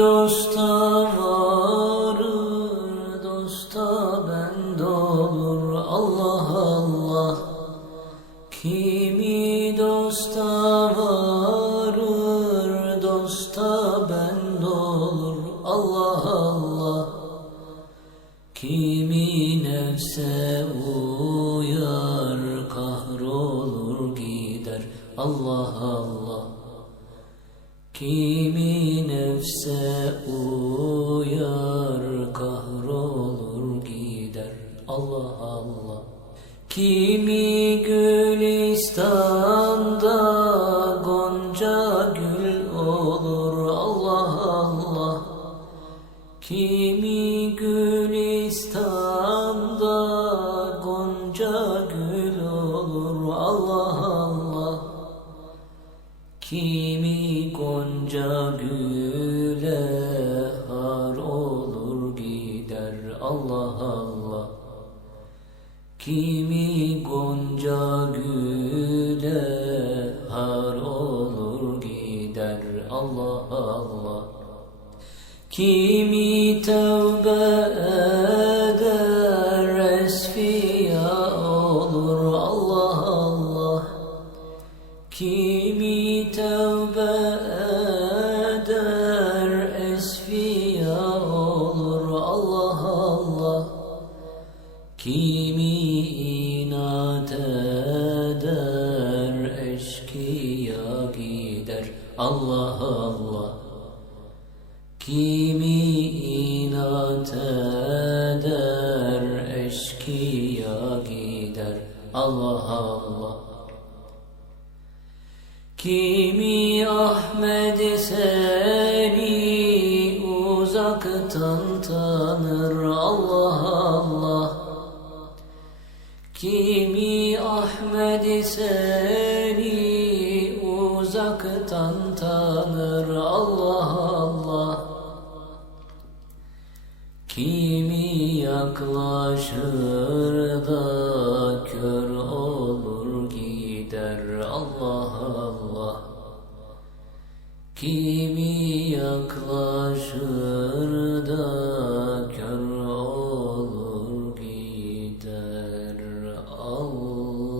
dosta varır, dosta bend olur Allah Allah. Kimi dosta varır, dosta bend olur Allah Allah. Kimi nefse uyar, kahrolur gider Allah Allah. Kimi nefse uyar, kahrolur gider. Allah Allah. Kimi Gülistan'da gonca gül olur. Allah Allah. Kimi Gülistan'da Kimi gonca güle har olur gider. Allah Allah. Kimi gonca güle har olur gider. Allah Allah. Kimi tövbe tövbe eder olur. Allah Allah. Kimi inat eder eşkıya gider. Allah Allah. Kimi inat eder eşkıya gider. Allah Allah Kimi Ahmet seni uzaktan tanır Allah Allah. Kimi Ahmet seni uzaktan tanır Allah Allah. Kimi yaklaşır da Kimi yaklaşır